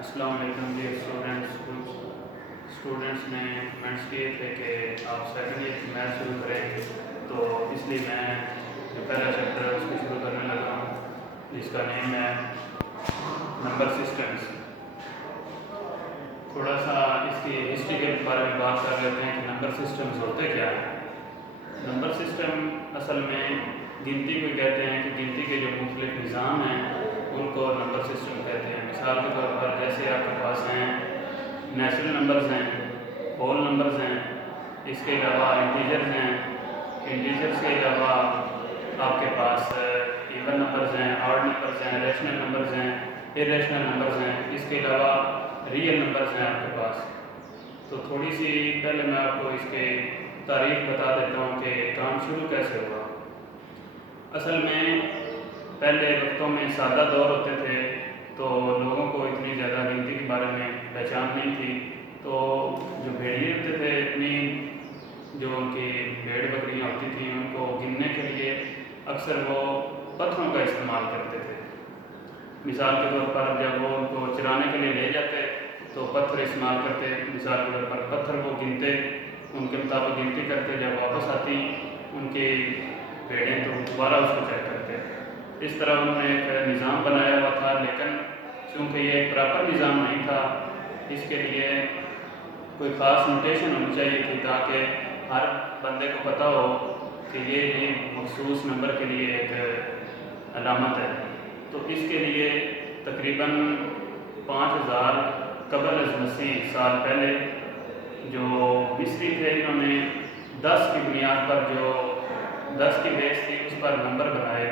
السلام علیکم جی اسٹوڈنٹس نے کمنٹس کیے تھے کہ آپ سیکنڈ ایئر کی میتھ شروع کریں، تو اس لیے میں جو پہلا چیپٹر ہے اس کو شروع کرنے لگا ہوں، جس کا نیم ہے نمبر سسٹمز۔ تھوڑا سا اس کی ہسٹری کے بارے میں بات کر لیتے ہیں کہ نمبر سسٹمز ہوتے کیا ہیں۔ نمبر سسٹم اصل میں گنتی کو کہتے ہیں کہ گنتی کے جو مختلف نظام ہیں ان کو نمبر سسٹم کہتے ہیں۔ مثال کے طور پر جیسے آپ کے پاس ہیں نیچرل نمبرز ہیں، ہول نمبرز ہیں، اس کے علاوہ انٹیجرز ہیں، انٹیجرز کے علاوہ آپ کے پاس ایون نمبرز ہیں، آڈ نمبرز ہیں، ریشنل نمبرز ہیں، ارریشنل نمبرز ہیں، اس کے علاوہ ریئل نمبرز ہیں آپ کے پاس۔ تو تھوڑی سی پہلے میں آپ کو اس کے تاریخ بتا دیتا ہوں کہ کام شروع کیسے ہوا۔ اصل میں پہلے وقتوں میں سادہ دور ہوتے تھے تو لوگوں کو اتنی زیادہ گنتی کے بارے میں پہچان نہیں تھی، تو جو بھیڑیے ہوتے تھے اپنی جو ان کی بھیڑ بکریاں ہوتی تھیں ان کو گننے کے لیے اکثر وہ پتھروں کا استعمال کرتے تھے۔ مثال کے طور پر جب وہ ان کو چرانے کے لیے لے جاتے تو پتھر استعمال کرتے، مثال کے طور پر پتھر وہ گنتے، ان کے مطابق گنتی کرتے، جب واپس آتی ان کی بھیڑیں تو دوبارہ اس کو چیک کرتے۔ اس طرح انہوں نے ایک نظام بنایا ہوا تھا، لیکن چونکہ یہ ایک پراپر نظام نہیں تھا، اس کے لیے کوئی خاص نوٹیشن ہونی چاہیے تھی تاکہ ہر بندے کو پتہ ہو کہ یہ مخصوص نمبر کے لیے ایک علامت ہے۔ تو اس کے لیے تقریباً 5000 قبل از مسیح سال پہلے جو مصری تھے انہوں نے 10 کی بنیاد پر جو 10 کی بیس تھی اس پر نمبر بنائے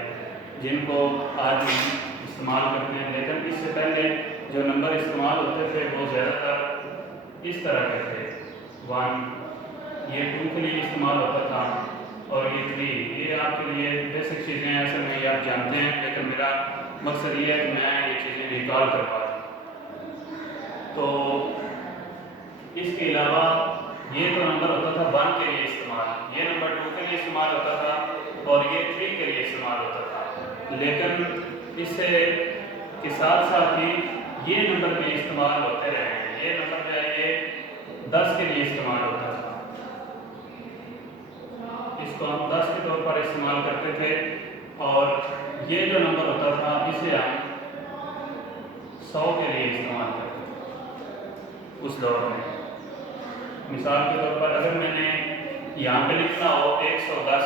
جن کو آج ہم استعمال کرتے ہیں، لیکن اس سے پہلے جو نمبر استعمال ہوتے تھے وہ زیادہ تر اس طرح کے تھے۔ 1 یہ 2 کے لیے استعمال ہوتا تھا، اور یہ 3 یہ آپ کے لیے بیسک چیزیں ہیں، اصل میں یہ آپ جانتے ہیں، لیکن میرا مقصد یہ ہے کہ میں یہ چیزیں ریکال کروا دوں۔ تو اس کے علاوہ یہ تو نمبر ہوتا تھا 1 کے لیے استعمال، یہ نمبر 2 کے لیے استعمال ہوتا تھا، اور یہ 3 کے لیے استعمال ہوتا تھا، لیکن اس سے کے ساتھ ساتھ ہی یہ نمبر بھی استعمال ہوتے رہے ہیں۔ یہ نمبر جو ہے یہ 10 کے لیے استعمال ہوتا تھا، اس کو ہم 10 کے طور پر استعمال کرتے تھے، اور یہ جو نمبر ہوتا تھا اسے ہم 100 کے لیے استعمال کرتے تھے اس دور میں۔ مثال کے طور پر اگر میں نے یہاں پہ لکھنا ہو 110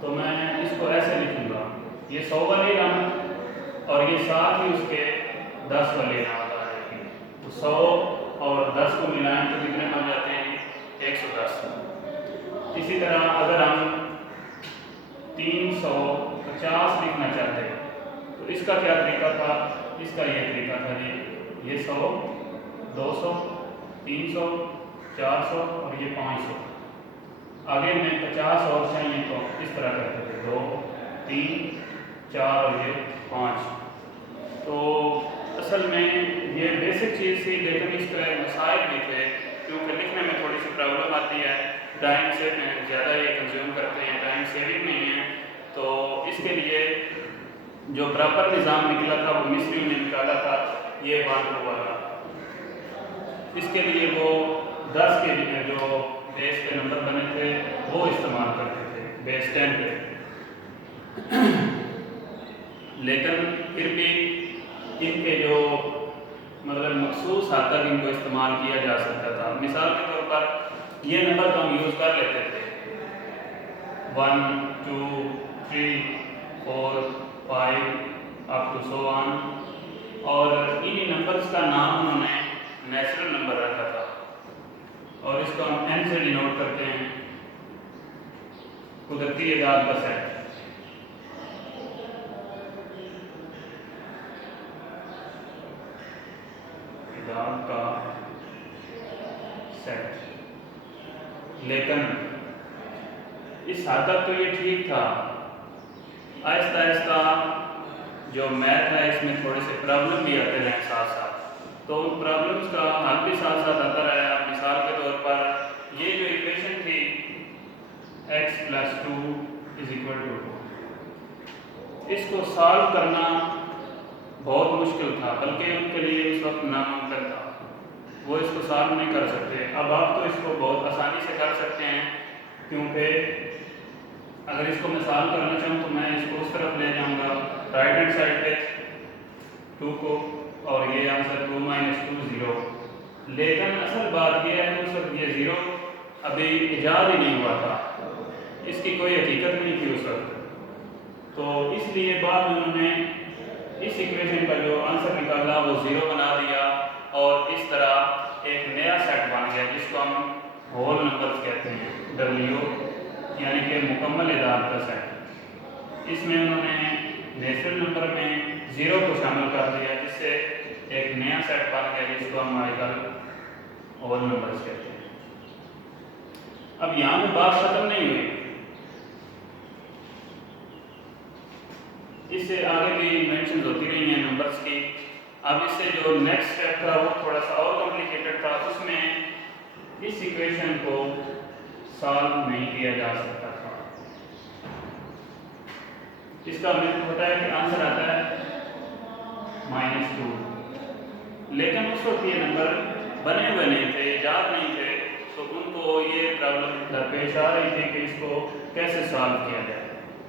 تو میں اس کو ایسے لکھوں گا، یہ 100 والی علامت اور یہ ساتھ ہی اس کے 10 والی علامت آ جائے گی، تو 100 اور 10 کو ملائیں تو کتنے بن جاتے ہیں 110۔ اسی طرح اگر ہم 350 لکھنا چاہتے ہیں تو اس کا کیا طریقہ تھا؟ اس کا یہ طریقہ تھا جی، یہ 100 200 300 400 اور یہ 500۔ آگے میں 50 اور چاہیے تو اس طرح کرتے تھے 2 3 4 اور یہ 5۔ تو اصل میں یہ بیسک چیز تھی، لیکن اس کے مسائل بھی تھے کیونکہ لکھنے میں تھوڑی سی پرابلم آتی ہے، ٹائم سے زیادہ یہ کنزیوم کرتے ہیں، ٹائم سیونگ نہیں ہے۔ تو اس کے لیے جو پراپر نظام نکلا تھا وہ مصریوں نے نکالا تھا، یہ 1 والا۔ اس کے لیے وہ 10 کے لیے جو بیس کے نمبر بنے تھے وہ استعمال کرتے تھے بیس 10 پہ، لیکن پھر بھی ان کے جو مطلب مخصوص حد تک ان کو استعمال کیا جا سکتا تھا۔ مثال کے طور پر یہ نمبر تو ہم یوز کر لیتے تھے 1 2 3 4 5 up to so on، اور انہی نمبرز کا نام انہوں نے نیچرل نمبر رکھا تھا، اور اس کو ہم n سے ڈینوٹ کرتے ہیں، قدرتی اعداد کا سیٹ۔ اعداد کا سیٹ، لیکن اس حد تک تو یہ ٹھیک تھا۔ آہستہ آہستہ جو میتھ ہے اس میں تھوڑے سے پرابلم بھی آتے رہے ساتھ ساتھ، تو ان پرابلمس کا حل بھی ساتھ ساتھ آتا رہا۔ مثال کے طور پر یہ جو ایکویشن تھی x + 2 = 2، اس کو سالو کرنا بہت مشکل تھا، بلکہ ان کے لیے اس وقت ناممکن تھا، وہ اس کو سالو نہیں کر سکتے۔ اب آپ تو اس کو بہت آسانی سے کر سکتے ہیں، کیونکہ اگر اس کو میں سالو کرنا چاہوں تو میں اس کو اس طرف لے جاؤں گا رائٹ ہینڈ سائڈ پہ 2 کو، اور یہ آنسر 2 - 2 0۔ لیکن اصل بات یہ ہے کہ اس وقت یہ 0 ابھی ایجاد ہی نہیں ہوا تھا، اس کی کوئی حقیقت نہیں تھی اس وقت، تو اس لیے بعد میں انہوں نے اس ایکویشن کا جو آنسر نکالا وہ 0 بنا دیا، اور اس طرح ایک نیا سیٹ بن گیا جس کو ہم ہول نمبرز کہتے ہیں، W یعنی کہ مکمل اعداد کا سیٹ۔ اس میں انہوں نے نیچرل نمبر میں 0 کو شامل کر دیا، جس سے ایک نیا سیٹ بن گیا جس کو ہم آج کل ہول نمبرز کہتے ہیں۔ اب یہاں پہ بات ختم نہیں ہوئی، اس سے آگے بھی مینشنز ہوتی رہی ہیں نمبرز کی۔ اب اس سے جو نیکسٹ اسٹیپ تھا وہ تھوڑا سا اور کمپلیکیٹڈ تھا، اس میں اس ایکویشن کو سالو نہیں کیا جا سکتا تھا۔ اس کا ہمیں پتہ ہے کہ آنسر آتا ہے -2، لیکن اس وقت یہ نمبر بنے ہوئے نہیں تھے، ایجاد نہیں تھے، تو ان کو یہ پرابلم درپیش آ رہی تھی کہ اس کو کیسے سالو کیا جائے۔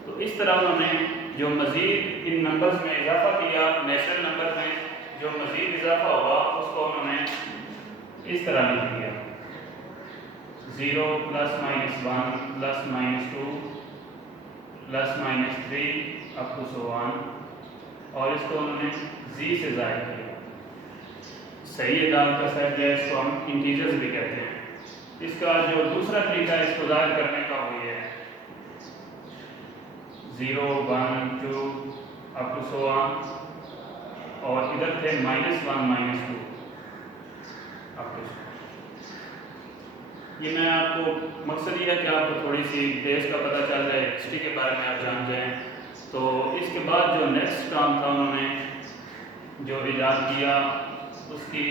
تو اس طرح انہوں نے جو مزید ان نمبرز میں اضافہ کیا، نیچرل نمبر میں جو مزید اضافہ ہوا اس کو انہوں نے اس طرح لکھ دیا 0 +- 1 +- 2 +- 3 up to so on، اور اس کو انہوں نے z سے ظاہر کیا۔ صحیح اعداد کا سیٹ جو ہے اس کو ہم انٹیجرز بھی کہتے ہیں۔ اس کا جو دوسرا طریقہ ہے اس کو ظاہر کرنے کا وہ یہ ہے 0 1 2 up to so on، اور ادھر تھے -1 -2 up to so on۔ یہ میں آپ کو مقصد یہ ہے کہ آپ کو تھوڑی سی بیس کا پتہ چل جائے، ہسٹری کے بارے میں آپ جان جائیں۔ تو اس کے بعد جو نیکسٹ کام تھا انہوں نے جو ایجاد کیا، اس کی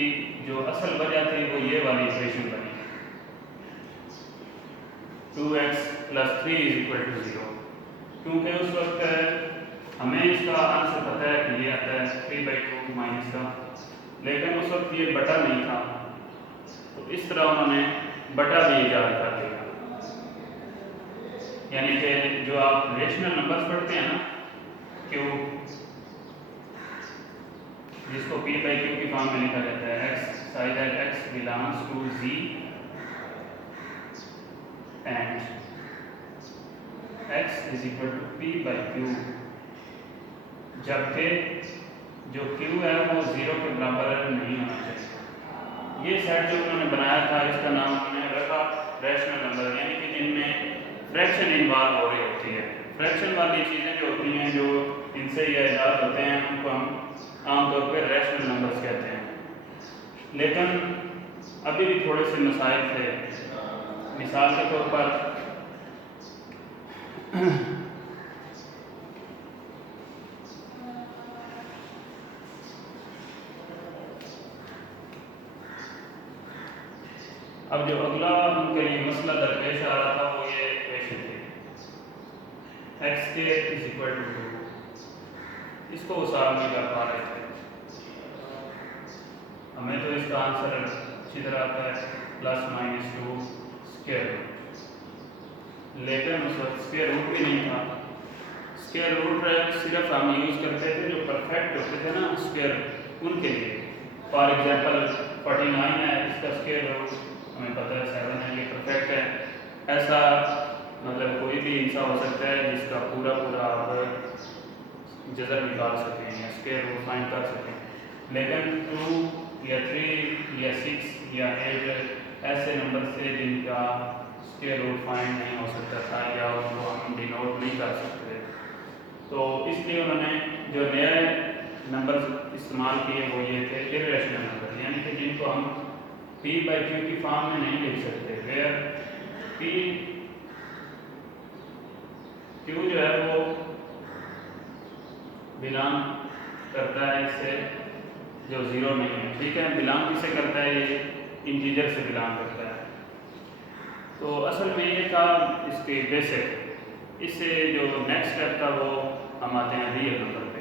جو اصل وجہ تھی وہ یہ والی ایکویشن بنی 2x + 3 = 0، کیونکہ اس وقت ہمیں اس کا آنسر پتہ ہے کہ یہ آتا ہے 3/2 مائنس کا، لیکن اس وقت یہ بٹا نہیں تھا، تو اس طرح انہوں نے بٹا بھی ایجاد کر دیا۔ یعنی کہ جو آپ ریشنل نمبرز پڑھتے ہیں نا، کیو جس کو P/Q کی فارم میں لکھا جاتا ہے x such that x belongs to Z and x = P/Q، جبکہ جو Q ہے وہ 0 کے برابر نہیں ہونا چاہیے۔ یہ سیٹ جو انہوں نے بنایا تھا اس کا نام انہوں نے رکھا ریشنل نمبر، یعنی کہ جن میں فریکشن انوالو ہو رہی ہوتی ہے۔ فریکشن والی چیزیں جو ہوتی ہیں، جو ان سے یہ ایجاد ہوتے ہیں، ان کو ہم عام طور پہ ریشنل نمبرز کہتے ہیں۔ لیکن ابھی بھی تھوڑے سے مسائل تھے، مثال کے طور پر اب جو اگلا ان کے لیے مسئلہ درپیش آ رہا تھا وہ یہ ایکویشن تھی x = 2، اس کو وہ سالو نہیں کر پا رہے تھے۔ ہمیں تو اس کا آنسر اچھی طرح آتا ہے +- 2 اسکوائر روٹ، لیکن اس وقت اسکوائر روٹ بھی نہیں تھا۔ اسکوائر روٹ صرف ہم یوز کرتے تھے جو پرفیکٹ ہوتے تھے نا اسکوائر، ان کے لیے۔ فار ایگزامپل 49 ہے، اس کا اسکوائر روٹ ہمیں پتہ ہے 7 ہے، یہ پرفیکٹ ہے۔ ایسا مطلب کوئی بھی انسا ہو سکتا ہے جس کا پورا آپ جذر نکال سکیں یا اسکوائر روٹ فائنڈ کر سکیں، لیکن 2 یا 3 یا 6 یا 8 ایسے نمبر سے جن کا اسکوائر روٹ فائنڈ نہیں ہو سکتا تھا یا ان کو ہم ڈینوٹ نہیں کر سکتے، تو اس لیے انہوں نے جو نئے نمبر استعمال کیے وہ یہ تھے ارریشنل نمبر، یعنی کہ جن کو ہم P/Q کی فارم میں نہیں لکھ سکتے، ویئر Q جو ہے وہ بلانگ کرتا ہے اس سے جو 0 نہیں ہے، ٹھیک ہے، بلانگ کس سے کرتا ہے؟ یہ انٹیجر سے بلانگ کرتا ہے۔ تو اصل میں یہ تھا اس کے بیسک۔ اس سے جو نیکسٹ اسٹیپ تھا وہ ہم آتے ہیں ریئل نمبر پہ،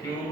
Q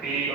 P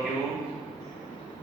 Q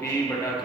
P/Q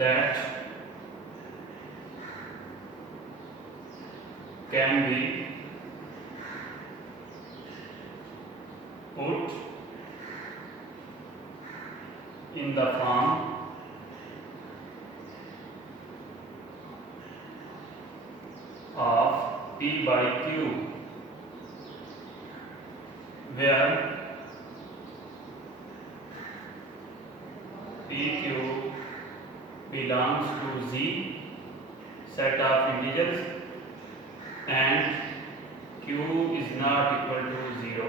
that can be put in the form of P/Q, where PQ belongs to Z set of integers and Q is not equal to 0।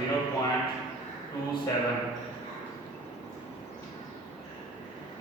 0.27,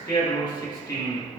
√16।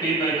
P/Q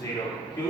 0। Q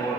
4।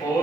4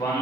1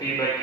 P/Q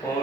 4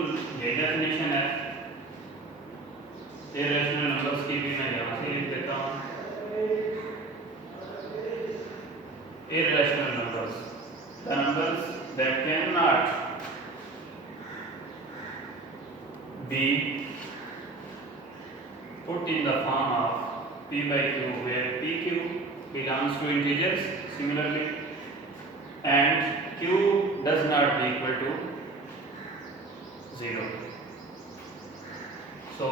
بالکل یہ definition ہے irrational numbers کی بھی. میں یہاں سے لکھ دیتا ہوں irrational numbers, the numbers that cannot be put in the form of p by q, where pq belongs to integers similarly, and q does not be equal to 0. So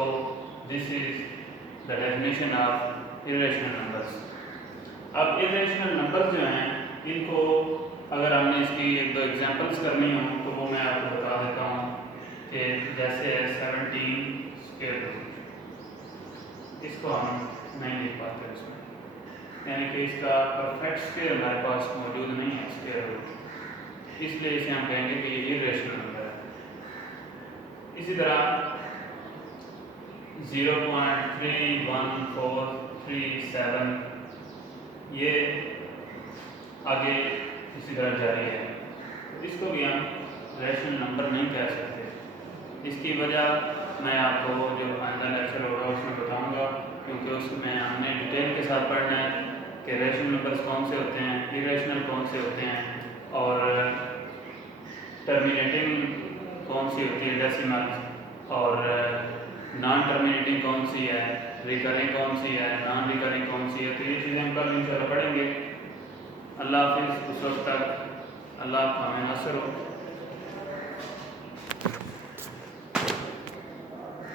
this is the definition of irrational numbers. اب irrational numbers جو ہیں ان کو اگر ہم نے اس کی ایک دو examples کرنی ہوں تو وہ میں آپ کو بتا دیتا ہوں کہ جیسے 17 اسکوائر روٹ، اس کو ہم نہیں لکھ پاتے اس میں، یعنی کہ اس کا پرفیکٹ اسکوائر ہمارے پاس موجود نہیں ہے اسکوائر روٹ، اس لیے اسے ہم کہیں گے کہ یہ irrational نمبر ہے. اسی طرح 0.31437 یہ آگے اسی طرح جاری ہے. اس کو بھی ہم ریشنل نمبر نہیں کہہ سکتے. اس کی وجہ میں آپ کو جو آئندہ لیکچر ہوگا اس میں بتاؤں گا، کیونکہ اس میں ہم نے ڈیٹیل کے ساتھ پڑھنا ہے کہ ریشنل نمبرز کون سے ہوتے ہیں، irrational کون سے ہوتے ہیں، اور ٹرمینیٹنگ کون سی ہوتی ہے ڈیسیمل، اور نان ٹرمینیٹنگ کون سی ہے، ریکرنگ کون سی ہے، نان ریکرنگ کون سی ہے. تو یہ چیزیں ہم کل انشاءاللہ پڑھیں گے. اللہ حافظ. اس وقت تک اللہ آپ کا ہمیں ناصر ہو.